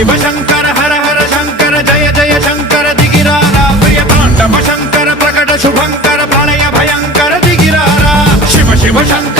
शिव शंकर हर हर शंकर जय जय शंकर दिगिरारा प्रिय तांडव शंकर प्रकट शुभंकर प्रलय भयंकर दिगिरारा शिव शिव शंकर